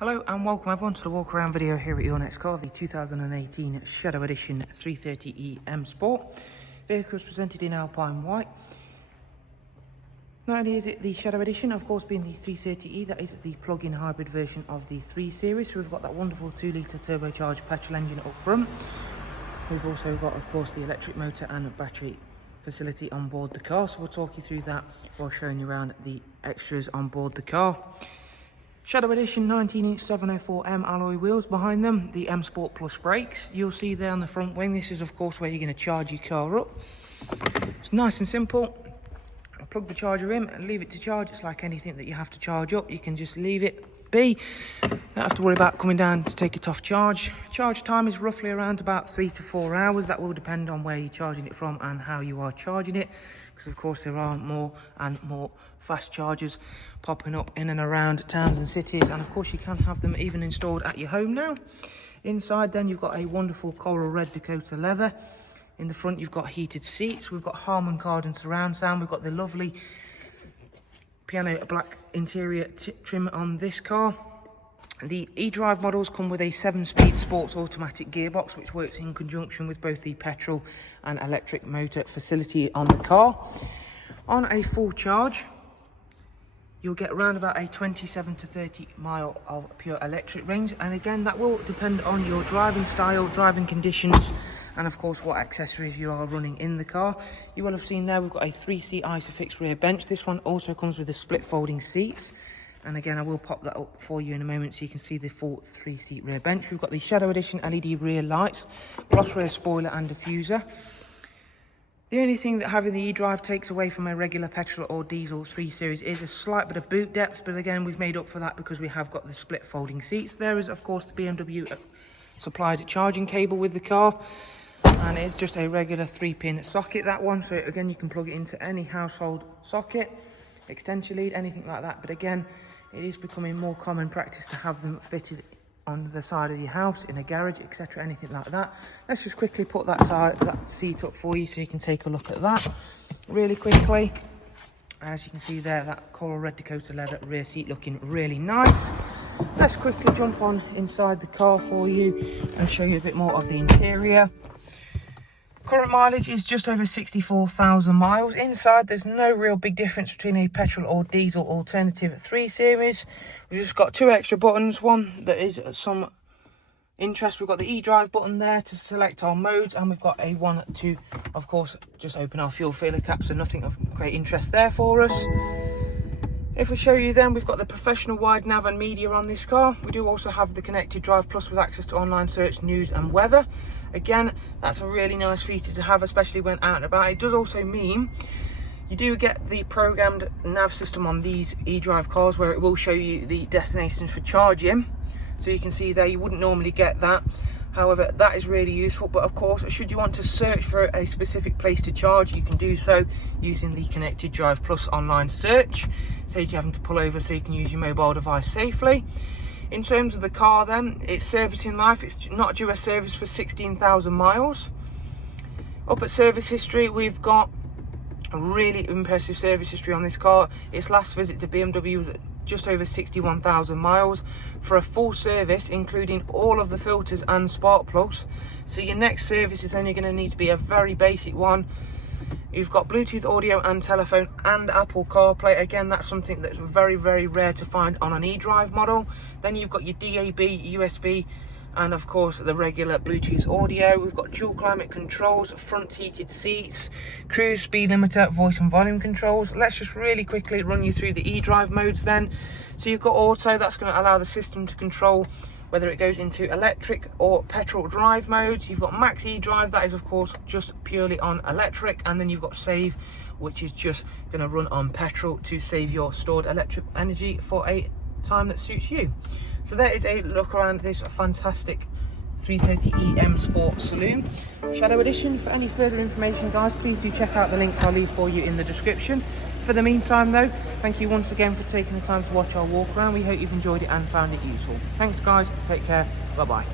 Hello and welcome everyone to the walk around video here at your next car, the 2018 Shadow Edition 330e M Sport. Vehicle is presented in Alpine White. Not only is it the Shadow Edition, of course being the 330e, that is the plug-in hybrid version of the 3 Series. So we've got that wonderful 2-litre turbocharged petrol engine up front. We've also got, of course, the electric motor and battery facility on board the car. So we'll talk you through that while showing you around the extras on board the car. Shadow Edition 19-inch 704M alloy wheels behind them, the M Sport Plus brakes. You'll see there on the front wing, this is of course where you're going to charge your car up. It's nice and simple. Plug the charger in and leave it to charge. It's like anything that you have to charge up, you can just leave it be. Don't have to worry about coming down to take it off charge. Charge time is roughly around about 3 to 4 hours. That will depend on where you're charging it from and how you are charging it, because of course there are more and more fast chargers popping up in and around towns and cities, and of course you can have them even installed at your home now. Inside then you've got a wonderful coral red Dakota leather. In the front you've got heated seats, we've got Harman Kardon surround sound, we've got the lovely piano black interior trim on this car. The eDrive models come with a 7-speed sports automatic gearbox, which works in conjunction with both the petrol and electric motor facility on the car. On a full charge, you'll get around about a 27 to 30 mile of pure electric range, and again that will depend on your driving style, driving conditions, and of course what accessories you are running in the car. You will have seen there we've got a 3-seat Isofix rear bench. This one also comes with the split folding seats, and again I will pop that up for you in a moment so you can see the full 3-seat rear bench. We've got the Shadow Edition LED rear lights, gloss rear spoiler and diffuser. The only thing that having the eDrive takes away from a regular petrol or diesel 3 Series is a slight bit of boot depth, but again we've made up for that because we have got the split folding seats. There is of course the BMW supplied charging cable with the car, and it's just a regular 3-pin socket, that one, so again you can plug it into any household socket, extension lead, anything like that. But again it is becoming more common practice to have them fitted on the side of your house, in a garage, etc., anything like that. Let's just quickly put that seat up for you so you can take a look at that really quickly. As you can see there, that coral red Dakota leather rear seat looking really nice. Let's quickly jump on inside the car for you and show you a bit more of the interior. Current mileage is just over 64,000 miles. Inside there's no real big difference between a petrol or diesel alternative 3 Series. We've just got 2 extra buttons, one that is some interest. We've got the eDrive button there to select our modes, and we've got a one to of course just open our fuel filler cap, so nothing of great interest there for us. If we show you then, we've got the professional wide nav and media on this car. We do also have the connected drive plus with access to online search, news and weather. Again, that's a really nice feature to have, especially when out and about. It does also mean you do get the programmed nav system on these eDrive cars, where it will show you the destinations for charging. So you can see there, you wouldn't normally get that. However, that is really useful. But of course, should you want to search for a specific place to charge, you can do so using the connected drive plus online search. Saves you having to pull over, so you can use your mobile device safely. In terms of the car then, its servicing life, it's not due a service for 16,000 miles. Up at service history, we've got a really impressive service history on this car. Its last visit to BMW was just over 61,000 miles for a full service, including all of the filters and spark plugs. So your next service is only going to need to be a very basic one. You've got Bluetooth audio and telephone and Apple CarPlay. Again, that's something that's very, very rare to find on an eDrive model. Then you've got your DAB, USB, and of course the regular Bluetooth audio. We've got dual climate controls, front heated seats, cruise speed limiter, voice and volume controls. Let's just really quickly run you through the eDrive modes then. So you've got auto, that's going to allow the system to control whether it goes into electric or petrol drive modes. You've got max eDrive, that is of course just purely on electric, and then you've got save, which is just going to run on petrol to save your stored electric energy for a time that suits you. So there is a look around this fantastic 330e M Sport Saloon Shadow Edition. For any further information, guys, please do check out the links I'll leave for you in the description. For the meantime though, thank you once again for taking the time to watch our walk around. We hope you've enjoyed it and found it useful. Thanks guys, take care, bye bye.